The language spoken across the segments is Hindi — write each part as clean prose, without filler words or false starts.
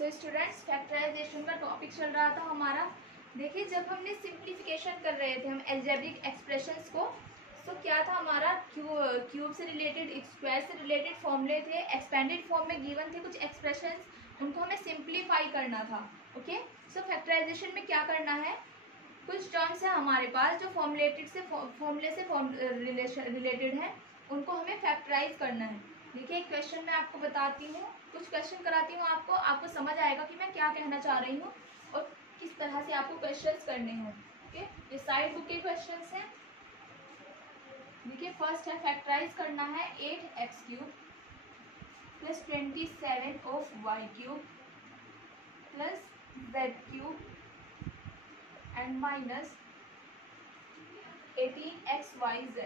सो स्टूडेंट्स, फैक्टराइजेशन का टॉपिक चल रहा था हमारा। देखिए, जब हमने सिंप्लीफिकेशन कर रहे थे हम अलजेब्रिक एक्सप्रेशंस को, तो क्या था हमारा क्यूब से रिलेटेड, स्क्वायर से रिलेटेड फॉर्मूले थे, एक्सपेंडेड फॉर्म में गिवन थे कुछ एक्सप्रेशंस, उनको हमें सिंप्लीफाई करना था। ओके, सो फैक्टराइजेशन में क्या करना है, कुछ टर्म्स है हमारे पास जो फॉर्मूले से रिलेटेड है, उनको हमें फैक्टराइज करना है। देखिए, एक क्वेश्चन मैं आपको बताती हूँ, कुछ क्वेश्चन कराती हूँ आपको समझ आएगा कि मैं क्या कहना चाह रही हूँ और किस तरह से आपको क्वेश्चंस करने हैं। ओके, ये साइड बुक के क्वेश्चंस हैं। देखिए, फर्स्ट है फैक्टराइज करना है 8x³ plus 27 of y³ plus z³ and minus 18xyz।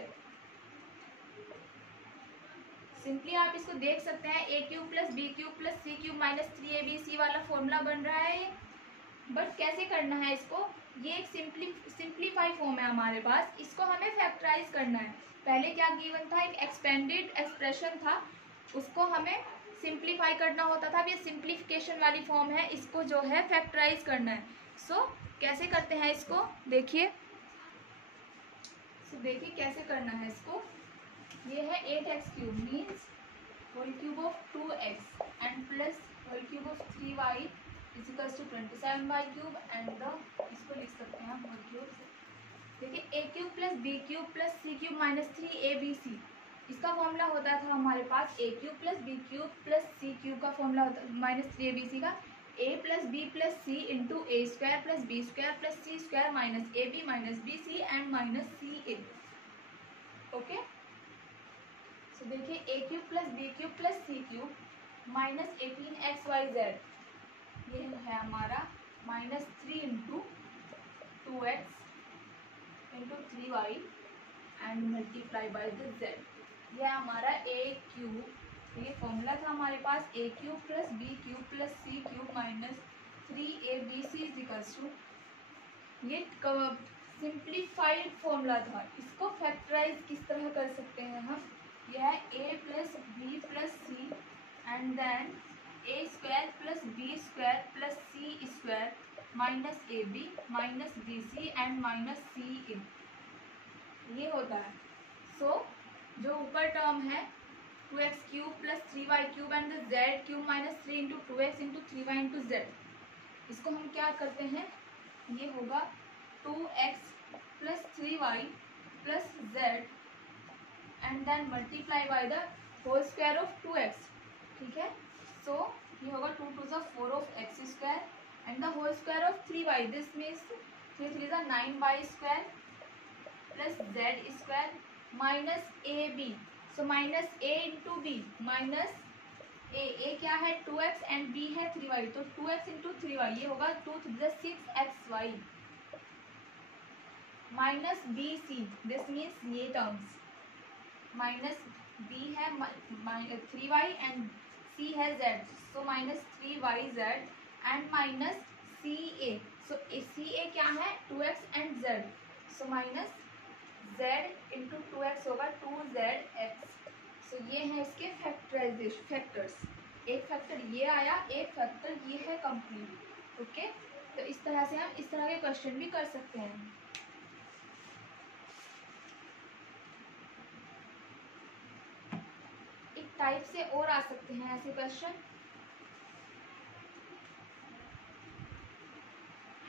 Simply आप इसको देख सकते हैं, a³ plus b³ plus c³ minus 3abc वाला फॉर्मूला बन रहा है। बट कैसे करना है इसको, ये एक सिंप्लीफाई फॉर्म है हमारे पास, इसको हमें फैक्टराइज करना है। पहले क्या गिवन था, एक एक्सपेंडेड एक्सप्रेशन था, उसको हमें सिंप्लीफाई करना होता था। अब ये सिंप्लीफिकेशन वाली फॉर्म है, इसको जो है फैक्टराइज करना है। सो कैसे करते हैं इसको, देखिए कैसे करना है इसको। ये है 8x³ means whole cube of 2x and plus whole cube of 3y is equals to 27y³ and इसको लिख सकते हैं होल क्यूब। देखिए, a³ plus b³ plus c³ minus 3abc, इसका फॉर्मूला होता था हमारे पास a³ plus b³ plus c³ का फॉर्मूला होता माइनस 3abc का a plus b plus c into a square plus b square plus c square minus ab minus bc and minus ca। Okay, तो देखिए, a³ plus b³ plus c³ minus 18xyz, ये है हमारा minus 3 into 2x into 3y and multiply by the z। यह हमारा a³, ये फॉर्मूला था हमारे पास, a³ plus b³ plus c³ minus 3abc is equals to, ये सिंप्लीफाइड फॉर्मूला था। इसको फैक्टराइज किस तरह कर सकते हैं हम, यह है a plus b plus c and then a square plus b square plus c square minus ab minus bc and minus ca, ये होता है। सो जो ऊपर टर्म है 2x³ plus 3y³ and z³ minus 3 into 2x into 3y into z, इसको हम क्या करते हैं, ये होगा 2x plus 3y plus z and then multiply by the whole square of 2x। ठीक है, सो ये होगा 2 to the 4 of x square and the whole square of 3y, this means 3 3 the 9y square plus z square minus ab, so minus a into B minus a क्या है 2x एंड b है 3y, तो 2x इंटू 3y, ये होगा 2 3 the 6xy minus bc, this means ये टर्म्स माइनस b है 3y एंड c है z, so minus 3yz and minus ca, so ca क्या है 2x and z, so minus z into 2x होगा 2zx। सो ये है इसके फैक्टराइजेशन फैक्टर्स, एक फैक्टर ये आया, एक फैक्टर ये है कंप्लीट। ओके, तो इस तरह से हम इस तरह के क्वेश्चन भी कर सकते हैं। एक टाइप से और आ सकते हैं ऐसे क्वेश्चन,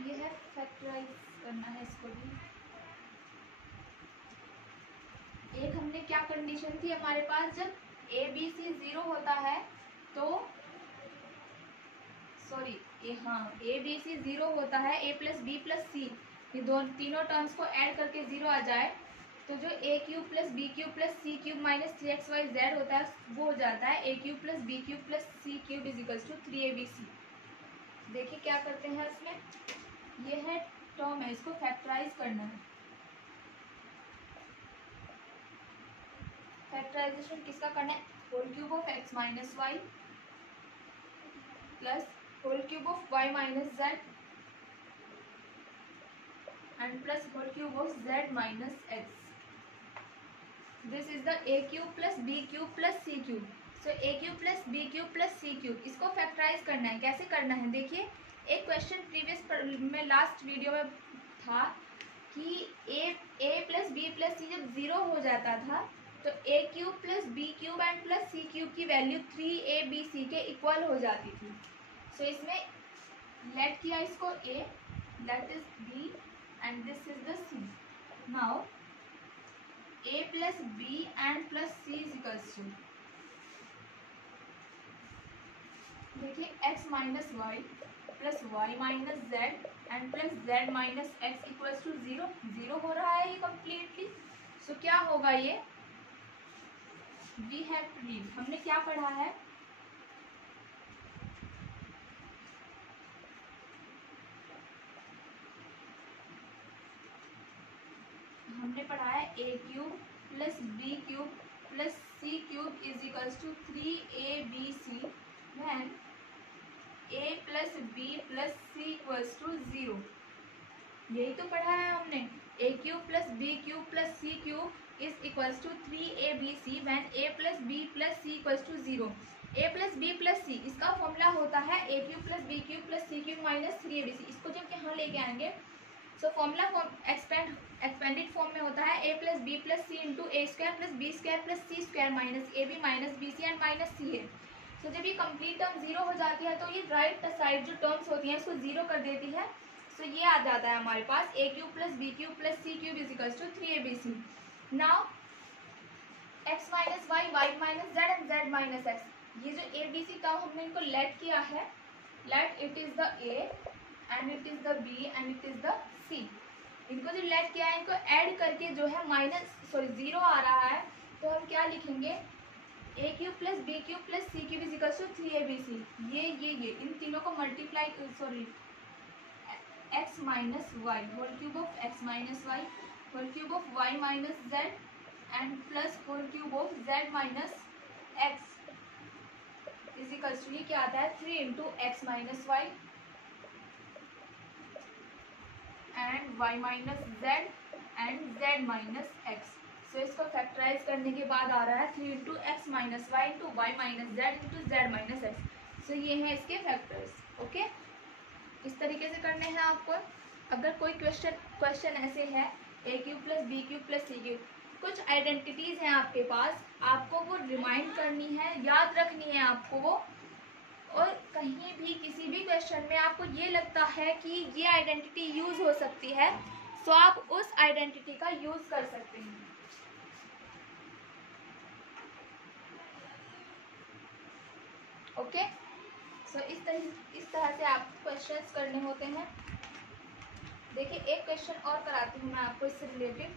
ये है फैक्टराइज करना है इसको भी। एक हमने क्या कंडीशन थी हमारे पास, जब a b c 0 होता है तो a b c 0 होता है, a plus b plus c, ये तीनों टर्म्स को ऐड करके 0 आ जाए, तो जो a³ plus b³ plus c³ minus 3xyz होता है वो हो जाता है a³ plus b³ plus c³ is equals to 3abc। देखिए क्या करते हैं इसमें, ये है टर्म है, इसको फैक्टराइज करना है। फैक्टराइजेशन किसका करना है, whole cube of x minus y plus whole cube of y minus z and plus whole cube of z minus x। This is the a³ plus b³ plus c³। So a cube plus b cube plus c cube, इसको फैक्टराइज करना है। कैसे करना है, देखिए एक क्वेश्चन प्रीवियस में लास्ट वीडियो में था कि a plus b plus c जब 0 हो जाता था तो ए cube plus b cube and plus c cube की वैल्यू 3abc के इक्वल हो जाती थी। सो इसमें लेट किया इसको a, that is b and this is the c। Now a plus b and plus c is equals to, देखिए x minus y plus y minus z and plus z minus x equals to 0। 0 हो रहा है ये कम्प्लीटली। सो क्या होगा ये, वी हैव टू रीड, हमने क्या पढ़ा है, हमने पढ़ा है a cube plus b cube plus c cube is equals to 3abc when a plus b plus c equals to 0। यही तो पढ़ा है हमने, a cube plus b cube plus c cube is equals to 3abc when a plus b plus c equals to 0। a plus b plus c, इसका फॉर्मूला होता है a cube plus b cube plus c cube minus 3abc। इसको जब यहाँ लेके आएंगे सो फॉर्मूला एक्सपेंडेड फॉर्म में होता है a plus b plus c into a square plus b square plus c square minus a b minus b c and minus c है। सो जब ये कंप्लीट टर्म 0 हो जाती है तो ये राइट साइड जो टर्म्स होती हैं इसको 0 कर देती है। सो ये आ जाता है हमारे पास a cube plus b cube plus c cube is equals to 3abc। Now x minus y, y minus z and z minus x, ये जो abc टर्म हमने इनको लेट किया है, let it is the a and it is the b and it is the c। इनको जो लेट किया है इनको ऐड करके जो है माइनस 0 आ रहा है, तो हम क्या लिखेंगे, a cube plus b cube plus c cube is equals to 3abc। ये इन तीनों को multiply x minus y whole cube of x minus y whole cube of y minus z and plus whole cube of z minus x is equals to, ये क्या आता है 3 into x minus y and y minus z and z minus x. So इसको फैक्टराइज करने के बाद आ रहा है 3 into x minus y into y minus z into z minus x. So ये है इसके फैक्टर्स। ओके, इस तरीके से करने हैं आपको। अगर कोई क्वेश्चन ऐसे है a cube plus b cube plus c cube, कुछ आइडेंटिटीज हैं आपके पास, आपको वो रिमाइंड करनी है, याद रखनी है आपको वो, और कहीं भी किसी भी क्वेश्चन में आपको ये लगता है कि ये आइडेंटिटी यूज हो सकती है, तो आप उस आइडेंटिटी का यूज कर सकते हैं। ओके, सो इस तरह से आपको क्वेश्चंस करने होते हैं। देखिए एक क्वेश्चन और कराती हूँ मैं आपको इससे रिलेटेड।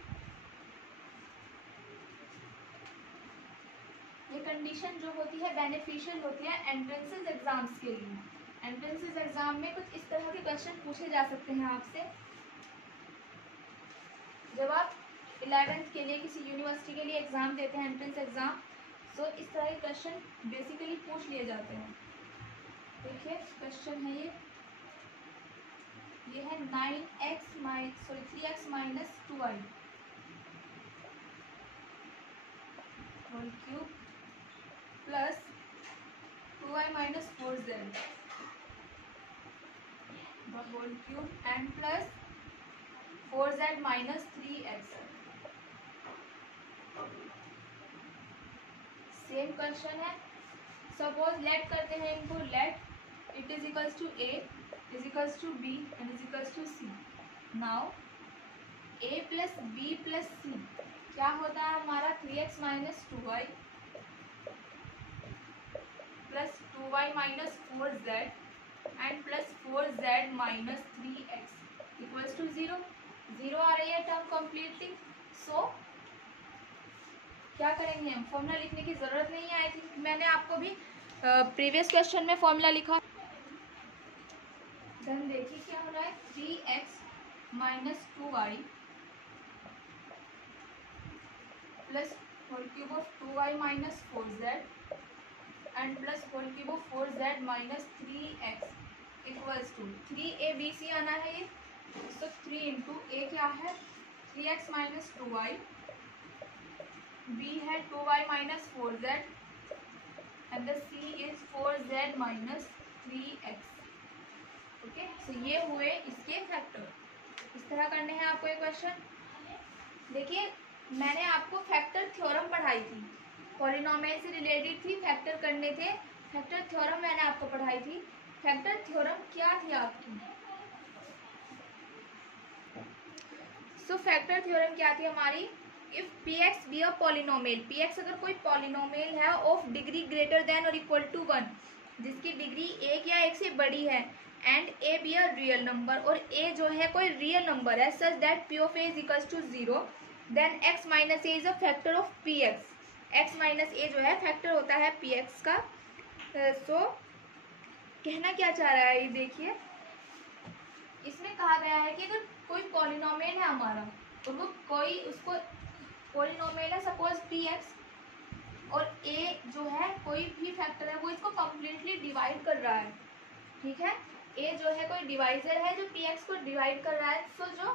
ये कंडीशन जो होती है बेनिफिशियल होती है एंट्रेंसेस एग्जाम्स के लिए। एंट्रेंसेस एग्जाम में कुछ इस तरह के क्वेश्चन पूछे जा सकते हैं आपसे। जब आप 11th के लिए किसी यूनिवर्सिटी के लिए एग्जाम देते हैं, एंट्रेंस एग्जाम, तो इस तरह के क्वेश्चन बेसिकली पूछ लिए जाते हैं। देखिए क्वेश्चन है ये है 3x minus 2y whole cube plus 2y minus 4z whole cube and plus 4z minus 3x। Same question है। सपोज लेट करते हैं इनको, let it is equals to a is equals to b and is equals to c. Now a plus b plus c क्या होता है हमारा 3x minus 2y plus 2y minus 4z and plus 4z minus 3x equals to 0। 0 आ रही है टर्म कम्प्लीटली। सो क्या करेंगे हम, फॉर्मूला लिखने की जरूरत नहीं है। आई थिंक मैंने आपको भी प्रीवियस क्वेश्चन में फॉर्मूला लिखा। देन देखिए क्या हो रहा है, 3x minus 2y plus whole cube of 2y minus 4z and plus whole cube of 4z minus 3x equals to 3abc आना है ये। तो 3 इंटू ए क्या है 3x माइनस 2y, b है 2y minus 4z and the c is 4z minus 3x. Okay, so ये हुए इसके फैक्टर. इस तरह करने हैं आपको ये क्वेश्चन. देखिए, मैंने आपको फैक्टर थ्योरम पढ़ाई थी, पॉलिनोमियल से रिलेटेड थी, फैक्टर करने थे. फैक्टर थ्योरम मैंने आपको पढ़ाई थी. फैक्टर थ्योरम क्या थी आपकी? सो फैक्टर थ्योरम क्या थी हमारी? If px be a polynomial, px अगर कोई पॉलिनोमियल है ऑफ डिग्री ग्रेटर देन और इक्वल टू 1, जिसकी डिग्री 1 या 1 से बड़ी है, and a be a real number, और a जो है कोई रियल नंबर है, such that p of a is equals to 0, then x minus a is a factor of px. x minus a जो है फैक्टर होता है px का. सो कहना क्या चाह रहा है ये देखिए, इसमें कहा गया है कि अगर कोई पॉलिनोमियल है हमारा, और वो कोई उसको पॉलिनोमियल है सपोज px, और a जो है कोई भी फैक्टर है, वो इसको कम्प्लीटली डिवाइड कर रहा है. ठीक है, a जो है कोई डिवाइजर है जो px को डिवाइड कर रहा है. सो जो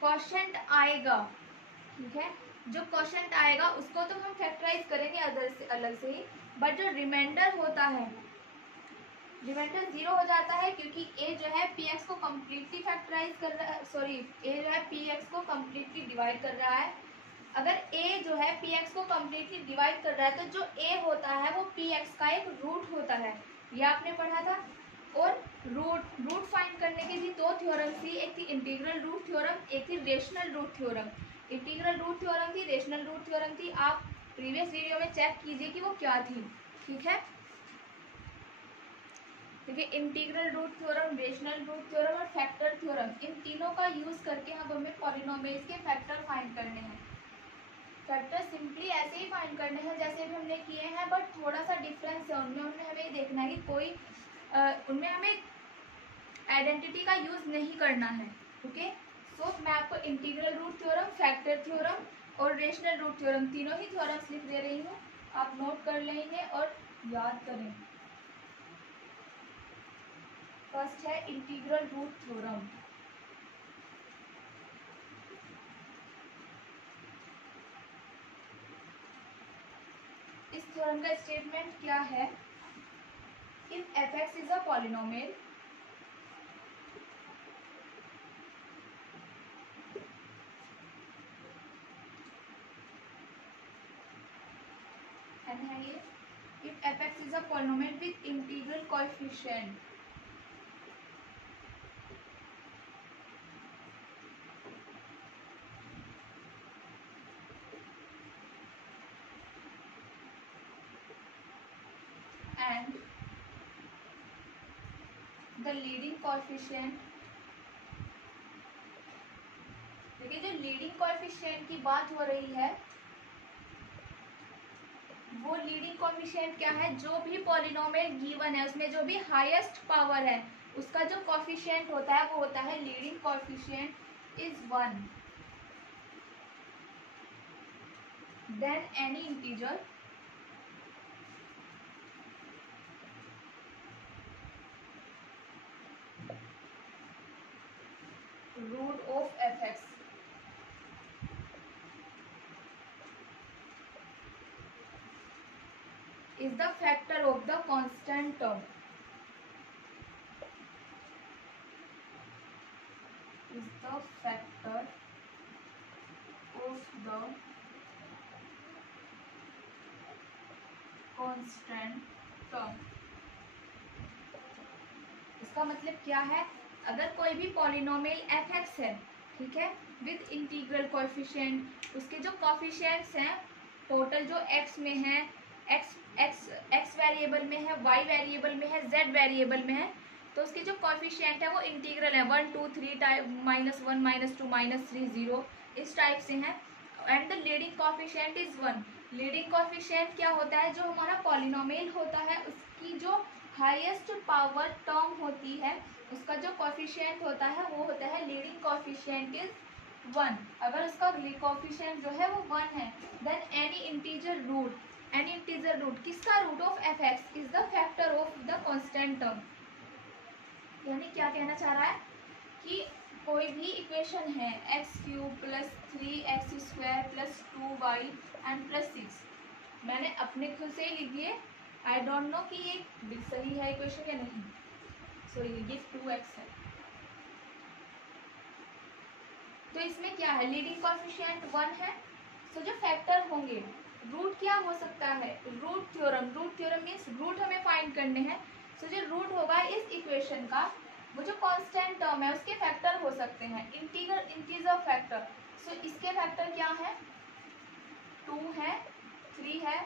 क्वोशंट आएगा, ठीक है, जो क्वोशंट आएगा उसको तो हम फैक्टराइज करेंगे अलग से ही, बट जो रिमाइंडर होता है, रिमाइंडर 0 हो जाता है, क्योंकि a जो है px को कम्प्लीटली फैक्टराइज कर रहा है, सॉरी a जो है px को कम्प्लीटली डिवाइड कर रहा है. अगर a जो है px को कम्प्लीटली डिवाइड कर रहा है, तो जो a होता है वो px का एक रूट होता है, ये आपने पढ़ा था. और रूट फाइंड करने की भी दो थ्योरम थी, एक थी इंटीग्रल रूट थ्योरम, एक थी rational root theorem. Integral root theorem थी, रेशनल रूट थ्योरम थी. आप प्रीवियस वीडियो में चेक कीजिए कि वो क्या थी. ठीक है, देखिए, integral root theorem, rational root theorem और फैक्टर थ्योरम, इन तीनों का यूज करके हम हमें पॉलिनोमियल्स के फैक्टर फाइंड करने हैं. फैक्टर सिंपली ऐसे ही फाइंड करने हैं जैसे भी हमने किए हैं, बट थोड़ा सा डिफरेंस है उनमें. हमें ये देखना है कि कोई उनमें हमें आइडेंटिटी का यूज नहीं करना है. ओके, सो मैं आपको integral root theorem, factor theorem और रेशनल रूट थ्योरम, तीनों ही थ्योरम्स लिख दे रही हूँ. आप नोट कर लेंगे और याद करें. फर्स्ट है इंटीग्रल रूट थ्योरम. इस थ्योरम का स्टेटमेंट क्या है? If f(x) is a polynomial, है ये, if f(x) is a polynomial with integral coefficient, and the leading coefficient, देखिए जो लीडिंग कोएफिशिएंट की बात हो रही है, वो लीडिंग कोएफिशिएंट क्या है? जो भी पॉलिनोमियल गिवन है उसमें जो भी हाईएस्ट पावर है उसका जो कोएफिशिएंट होता है वो होता है leading coefficient is 1. Then any integer root of f(x) is the factor of the constant term. Is the factor of the constant term. इसका मतलब क्या है? अगर कोई भी पॉलिनोमियल f(x) है, ठीक है, विद इंटीग्रल कोएफिशिएंट, उसके जो कोएफिशिएंट्स हैं टोटल जो x में है, x वेरिएबल में है, y वेरिएबल में है, z वेरिएबल में है, तो उसके जो कोएफिशिएंट है वो इंटीग्रल है 1 2 3 टाइप -1 -2 -3 0 इस टाइप से है. And the leading coefficient is 1. Leading coefficient क्या होता है? जो हमारा पॉलिनोमियल होता है उसकी जो हाईएस्ट पावर टर्म होती है उसका जो कोएफिशिएंट होता है वो होता है लीडिंग कोएफिशिएंट इज 1. अगर उसका कोएफिशिएंट जो है वो 1 है, देन एनी इंटीजर रूट किसका? Root of f(x) is the factor of the constant term. यानी क्या कहना चाह रहा है कि कोई भी इक्वेशन है x³ + 3x² + 2y एंड +6, मैंने अपने खुद से लिख दिए आई डोंट नो कि ये सही है इक्वेशन या नहीं। सो ये 2x है। तो इसमें क्या है, लीडिंग कोएफिशिएंट 1 है। सो जो फैक्टर होंगे, रूट क्या हो सकता है, root theorem. Root theorem means root हमें फाइंड करने हैं। सो जो रूट होगा इस इक्वेशन का, वो जो कांस्टेंट टर्म है उसके फैक्टर हो सकते हैं, इंटीजर फैक्टर। सो इसके फैक्टर क्या है, 2 है, 3 है,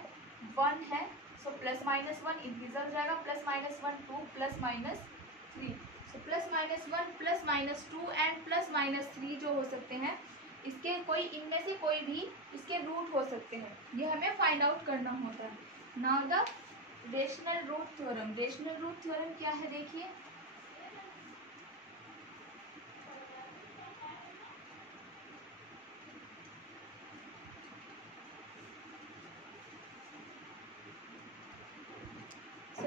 1 है। सो प्लस माइनस 1 इंटीजर हो जाएगा, plus minus 1 2 plus minus 3। So plus minus 1 plus minus 2 and plus minus 3 जो हो सकते हैं, इसके कोई इनमें से कोई भी इसके रूट हो सकते हैं। ये हमें फाइंड आउट करना होता है। Now the rational root theorem. Rational root theorem क्या है देखिए,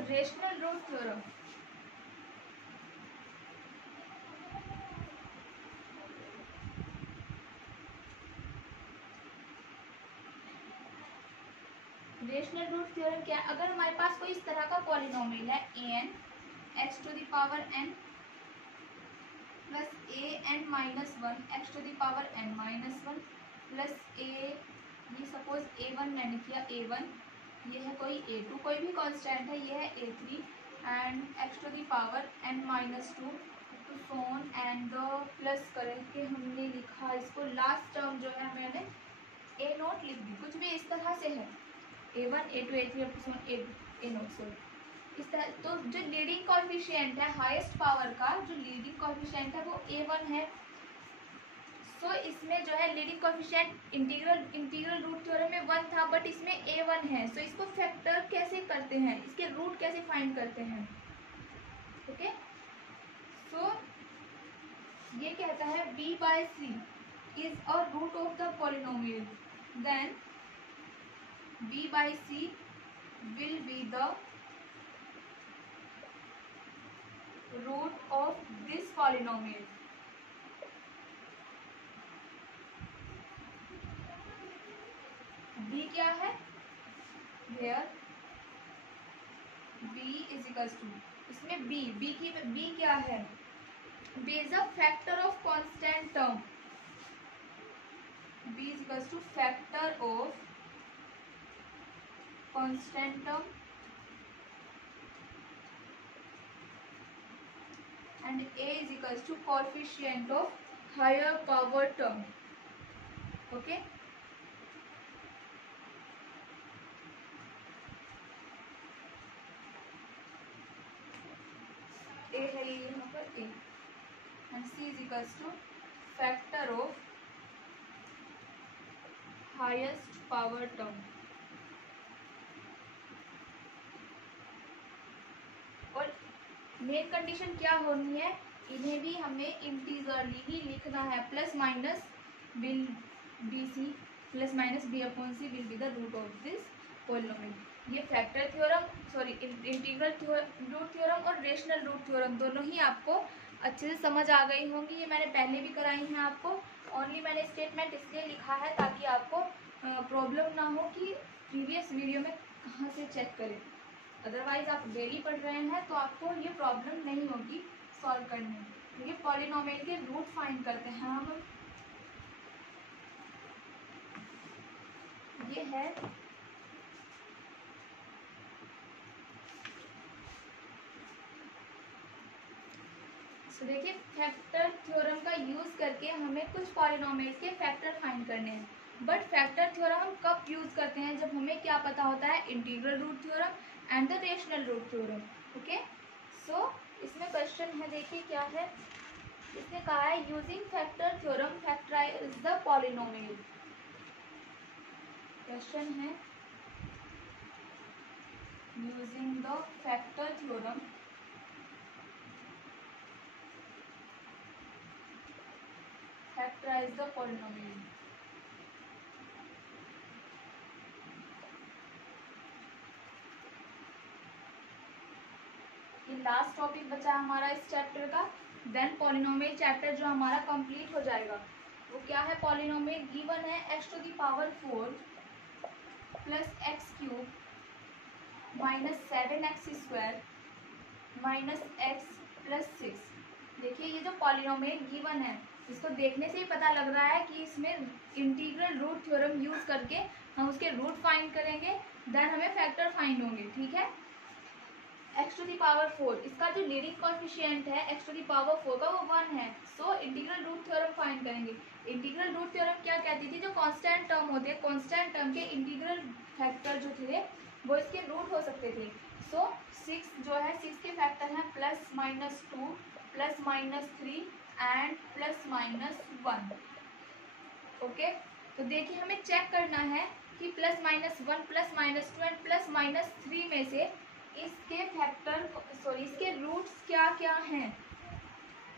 rational root theorem rational root theorem क्या है, अगर हमारे पास कोई इस तरह का पॉलिनोमियल है an x to the power n plus an minus 1 x to the power n minus 1 plus a, ये सपोज a1 मैंने किया, a1 ये है कोई a2, कोई भी कांस्टेंट है, ये है a3 and x to the power n minus 2 तो सोन एंड प्लस करके हमने लिखा इसको, लास्ट टर्म जो है मैंने a नोट लिख दी, कुछ भी इस तरह से है, a1 a2 a3 up to soon a note. Sorry इस तरह। तो जो लीडिंग कोएफिशिएंट है हाईएस्ट पावर का, जो लीडिंग कोएफिशिएंट है वो a1 है। सो इसमें जो है leading coefficient integral root theorem में 1 था, बट इसमें a1 है। सो इसको फैक्टर कैसे करते हैं, इसके रूट कैसे फाइंड करते हैं, ओके। सो ये कहता है b/c is a root of the polynomial, then b/c will be the root of this polynomial. b क्या है, where b is equals to, इसमें b क्या है, b is a factor of constant term, b is equals to factor of constant term and a is equals to coefficient of higher power term, okay। a है ये यहाँ पर a and c is equals to factor of highest power term। और मेन कंडीशन क्या होनी है, इन्हें भी हमें इंटीजरली ही लिखना है, plus minus will be c, plus minus b upon c will be the root of this polynomial. ये factor theorem, sorry integral root theorem और रेशनल रूट थ्योरम दोनों ही आपको अच्छे से समझ आ गई होंगी। ये मैंने पहले भी कराई हैं आपको, ओनली मैंने स्टेटमेंट इसलिए लिखा है ताकि आपको प्रॉब्लम ना हो कि प्रीवियस वीडियो में कहाँ से चेक करें। अदरवाइज आप डेली पढ़ रहे हैं तो आपको ये प्रॉब्लम नहीं होगी सॉल्व करने में, क्योंकि पॉलिनोमियल के रूट फाइंड करते हैं हम। ये है तो देखिए फैक्टर थ्योरम का यूज करके हमें कुछ पॉलिनोमियल्स के फैक्टर फाइंड करने हैं। बट फैक्टर थ्योरम हम कब यूज करते हैं, जब हमें क्या पता होता है, integral root theorem and the rational root theorem, okay. So इसमें क्वेश्चन है, देखिए क्या है, इसने कहा है using factor theorem factorize the polynomial. Question है using the factor theorem factorize the polynomial. ये लास्ट टॉपिक बचा हमारा इस चैप्टर का, देन पॉलिनोमियल चैप्टर जो हमारा कंप्लीट हो जाएगा। वो क्या है, पॉलिनोमियल गिवन है x to the power 4 plus x cube -7x² -x+6। देखिए ये जो पॉलिनोमियल गिवन है इसको देखने से ही पता लग रहा है कि इसमें इंटीग्रल रूट थ्योरम यूज करके हम उसके रूट फाइंड करेंगे, देन हमें फैक्टर फाइंड होंगे। ठीक है, x⁴, इसका जो लीडिंग कोएफिशिएंट है x⁴ का वो 1 है। So integral root theorem find करेंगे। इंटीग्रल रूट थ्योरम क्या कहती थी, जो कांस्टेंट टर्म होते हैं, कांस्टेंट टर्म के इंटीग्रल फैक्टर जो थे वो इसके रूट हो सकते थे। सो 6 जो है 6 के फैक्टर हैं +-2 +-3 एंड +-1। ओके, तो देखिए हमें चेक करना है कि +-1 +-2 एंड +-3 में से इसके फैक्टर इसके रूट्स क्या क्या हैं।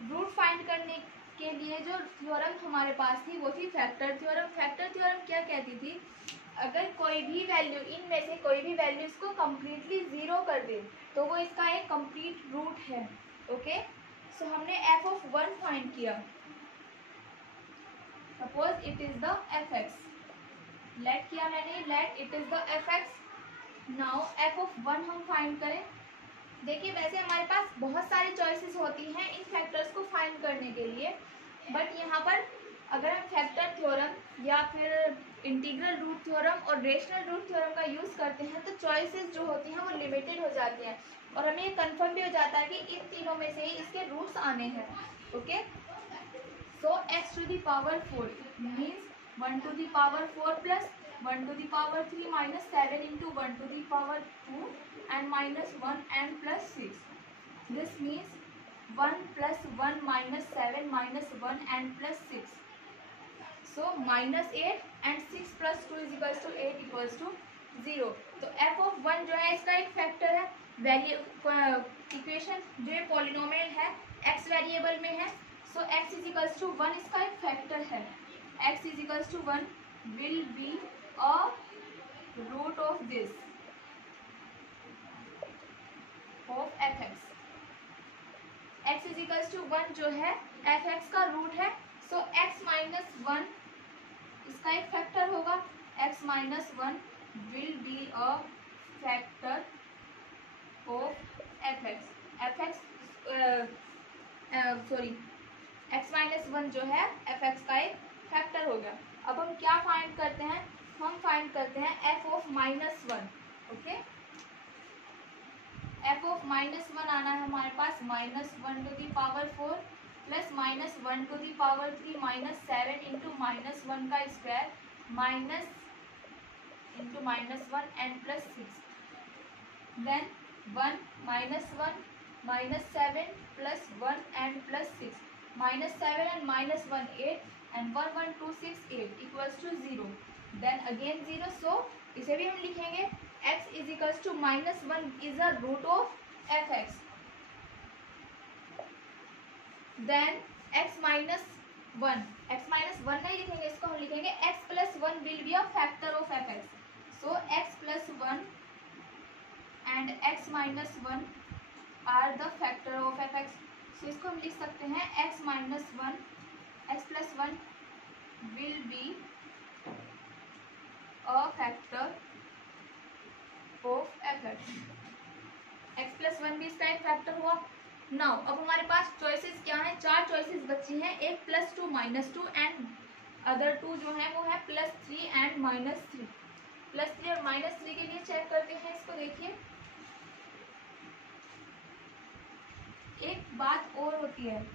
रूट फाइंड करने के लिए जो थ्योरम हमारे पास थी वो थी फैक्टर थ्योरम। फैक्टर थ्योरम क्या कहती थी, अगर कोई भी वैल्यू, इनमें से कोई भी वैल्यू इसको कम्प्लीटली 0 कर दे तो वो इसका एक कंप्लीट रूट है। ओके, सो हमने f(1) फाइंड किया। Suppose it is the fx, let किया मैंने, let it is the fx। Now f(1) हम फाइंड करें। देखिए वैसे हमारे पास बहुत सारी चॉइसेस होती हैं इन फैक्टर्स को फाइंड करने के लिए, बट यहाँ पर अगर हम फैक्टर थ्योरम या फिर इंटीग्रल रूट थ्योरम और रेशनल रूट थ्योरम का यूज़ करते हैं तो चॉइसेस जो होती हैं वो लिमिटेड हो जाती हैं और हमें ये कंफर्म भी हो जाता है कि इन तीनों में से ही इसके रूट्स आने हैं। Okay, so x⁴ means 1⁴ plus 1⁴ minus 7 into 1⁴2 and -1 and +6. This means 1 + 1 - 7 - 1 and +6. So -8 and 6 + 2 = 8 = 0. तो f(1) जो है इसका एक फैक्टर है। वैल्यू इक्वेशन जो है पॉलिनोमियल है, x वेरिएबल में है, सो x = 1 इसका एक फैक्टर है। x = 1 will be a root of this of fx। x = 1 जो है fx का रूट है, सो x - 1 इसका एक फैक्टर होगा। x - 1 will be a factor of fx। x - 1 जो है fx का एक फैक्टर हो गया। अब हम क्या फाइंड करते हैं, हम फाइंड करते हैं f(-1). ओके, f(-1) आना है हमारे पास -1⁴ प्लस -1⁴3 - 7 into -1 का square minus into -1 and +6, then 1 -1 -7 plus 1 and +6, -7 and -1 8 and 1 1 2 6 8 equals to 0, then again 0, so इसे भी हम लिखेंगे x = -1 is a root of fx, then x - 1 नहीं लिखेंगे, इसको हम लिखेंगे x + 1 will be a factor of fx, so x + 1 and x - 1 are the factor of fx, so इसको हम लिख सकते हैं x + 1 will be a factor of fx। x + 1 भी इसका एक फैक्टर हुआ। नाउ अब हमारे पास चॉइसेस क्या हैं, 4 चॉइसेस बची हैं, एक +2 -2 एंड अदर 2 जो है वो है +3 एंड -3। +3 और -3 के लिए चेक करते हैं इसको। देखिए एक बात और होती है,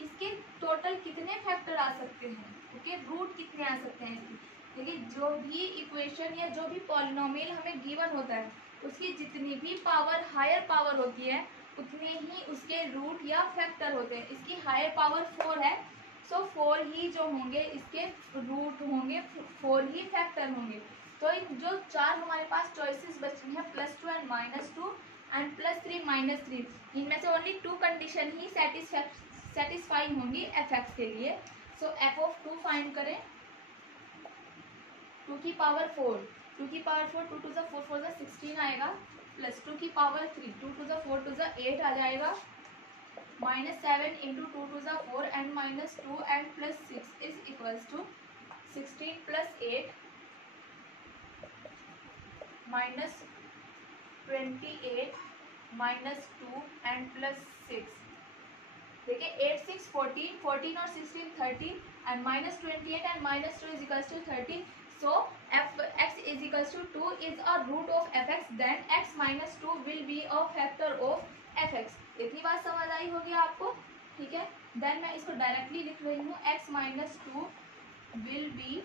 इसके टोटल कितने फैक्टर आ सकते हैं, ओके, रूट कितने आ सकते हैं इसके। देखिए जो भी इक्वेशन या जो भी पॉलिनोमियल हमें गिवन होता है उसकी जितनी भी पावर हायर पावर होती है उतने ही उसके रूट या फैक्टर होते हैं। इसकी हायर पावर 4 है, सो 4 ही जो होंगे इसके रूट होंगे, 4 ही फैक्टर होंगे। तो इन जो 4 हमारे पास चॉइसेस बची हैं +2 एंड -2 एंड +3 -3, इनमें से ओनली 2 कंडीशन ही सेटिस्फाई होंगी fx के लिए। सो f(2) फाइंड करें। 2 की पावर 4, 2 की पावर 4, 2 2 4 4 16 आएगा, प्लस 2 की पावर 3, 2 2 4 2 8 आ जाएगा, -7 into 2 2 4 and -2 and +6 is equals to 16 + 8 minus 28 minus 2 and plus 6। देखिए 8 6 14, 14 और 16 30 and minus 28 and minus 2 is equals to 30। So f x is equals to 2 is a root of f x, then x minus 2 will be a factor of f x. इतनी बात समझ आई होगी आपको, ठीक है। देन मैं इसको डायरेक्टली लिख रही हूँ, x minus 2 will be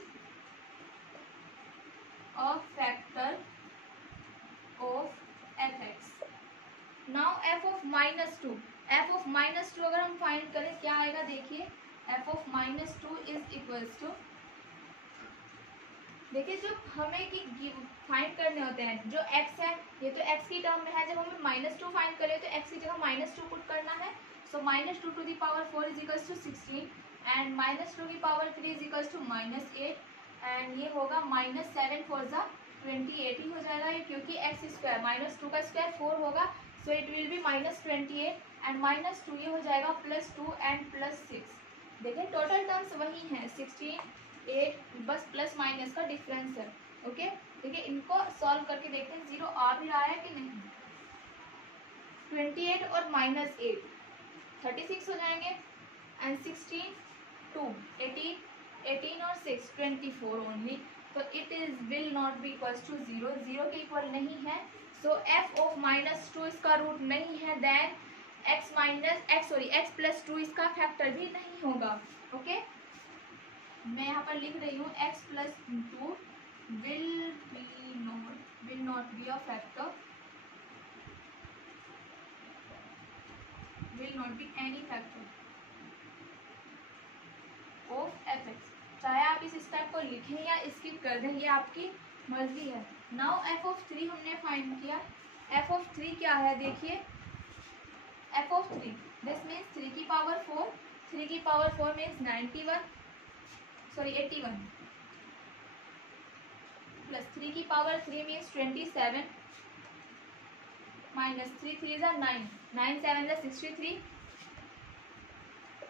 a factor of f x. Now f of minus 2, f of minus 2 अगर हम फाइंड करें क्या आएगा, देखिए f of minus 2 is equals to, देखिए जो हमें की फाइंड करने होते हैं, जो x है ये तो x की टर्म में है, जब हमें माइनस 2 फाइंड करें तो x की जगह माइनस 2 पुट करना है। So minus 2 to the power 4 is equals to 16 and minus 2 की power 3 is equals to minus 8 and ये होगा माइनस 7 फोर ज़ा 28 ही हो जाएगा ये, क्योंकि एक्स स्क्वायर माइनस 2 का स्क्वायर 4 होगा। So it will be minus 28 and minus 2 ये हो जाएगा प्लस 2 एंड प्लस 6। देखिए टोटल टर्म्स वही हैं 16 8, बस प्लस माइनस का डिफरेंस है। ओके देखिए इनको सॉल्व करके देखते हैं, 0 आ भी रहा है कि नहीं। 28 और माइनस 8 36 हो जाएंगे एंड 16 2 18 और 6 24 ओनली। तो it is will not be equals to 0, 0 के इक्वल नहीं है। सो एफ ऑफ माइनस 2 इसका रूट नहीं है, देन एक्स प्लस 2 इसका फैक्टर भी नहीं होगा। ओके मैं यहाँ पर लिख रही हूँ x plus 2 will not B a factor, will not be any factor of f x. चाहे आप इस स्टेप को लिखें या स्किप कर दें, ये आपकी मर्जी है। नाउ एफ ऑफ 3 हमने फाइंड किया, एफ ऑफ 3 क्या है देखिए, एफ ऑफ 3 दिस मीन्स 3 की पावर 4, 3 की पावर 4 मीन्स 81 प्लस 3 की power 3 means 27 minus 3 3 is 9, 9 7 is 63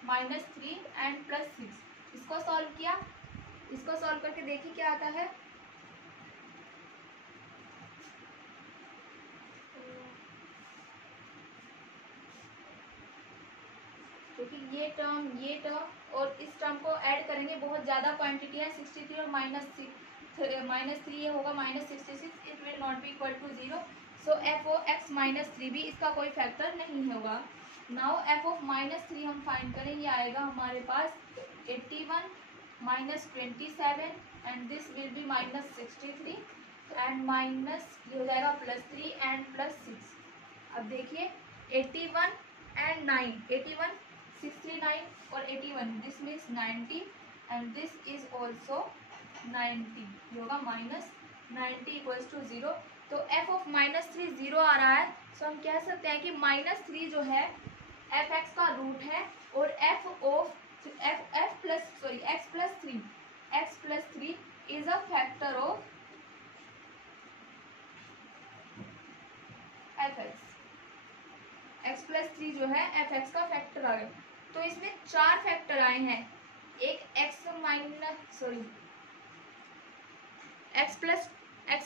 minus 3 and plus 6। इसको सॉल्व किया, इसको सॉल्व करके देखिए क्या आता है। क्योंकि ये टर्म और इस टर्म को ऐड करेंगे, बहुत ज़्यादा क्वांटिटी है 63 और माइनस 3 ये होगा minus 66, it will not be equal to 0। So f o x minus 3 भी इसका कोई फैक्टर नहीं होगा। नाउ एफ ऑफ माइनस 3 हम फाइंड करेंगे, आएगा हमारे पास 81 minus 27 and this will be minus 63 and minus ये हो जाएगा प्लस 3 एंड प्लस 6। अब देखिए 81 एंड 9, 81 69 और 81 this means 90 and this is also 90, ये होगा माइनस 90 इक्वल्स टू 0। तो f ऑफ माइनस 3 0 आ रहा है, सो हम कह सकते हैं कि माइनस 3 जो है एफ एक्स का रूट है और f of x plus 3 is a factor of f x. X plus 3 जो है एफ एक्स का फैक्टर आ गया। तो इसमें 4 फैक्टर आए हैं, एक x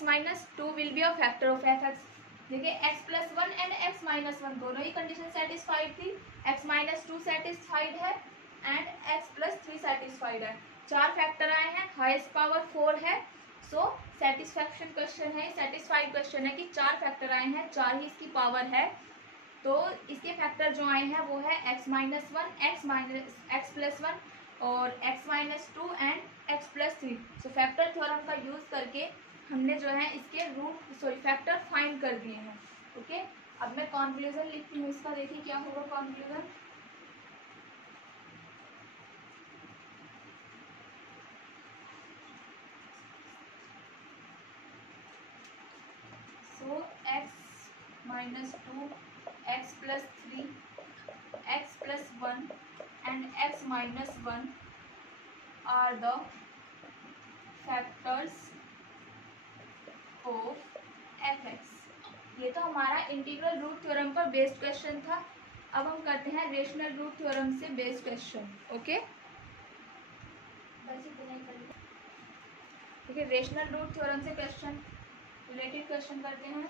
minus 2 will be a factor of f x. देखिए x plus 1 and x minus 1 दोनों ही कंडीशन सेटिस्फाइड थी, एक्स माइनस 2 सेटिस्फाइड है एंड एक्स प्लस 3 सेटिस्फाइड है। 4 फैक्टर आए हैं, हाईएस्ट पावर 4 है। सो सेटिस्फैक्शन क्वेश्चन है, सेटिस्फाइड क्वेश्चन है कि 4 फैक्टर आए हैं, 4 ही इसकी पावर है। तो इसके फैक्टर जो आए हैं वो है एक्स माइनस 1, एक्स प्लस 1 और x minus 2 and x plus 3। So factor theorem का यूज करके हमने जो है इसके फैक्टर फाइंड कर दिए हैं। ओके अब मैं कॉन्क्लूजन लिखती हूँ इसका, देखिए क्या होगा conclusion. So x minus 2, x plus 3, x plus 1 and x minus 1 are the factors of f(x). ये तो हमारा इंटीग्रल रूट थ्योरम पर बेस्ड क्वेश्चन था। अब हम करते हैं रेशनल रूट थ्योरम से बेस्ड क्वेश्चन। ओके ठीक है, रेशनल रूट थ्योरम से क्वेश्चन रिलेटेड क्वेश्चन करते हैं।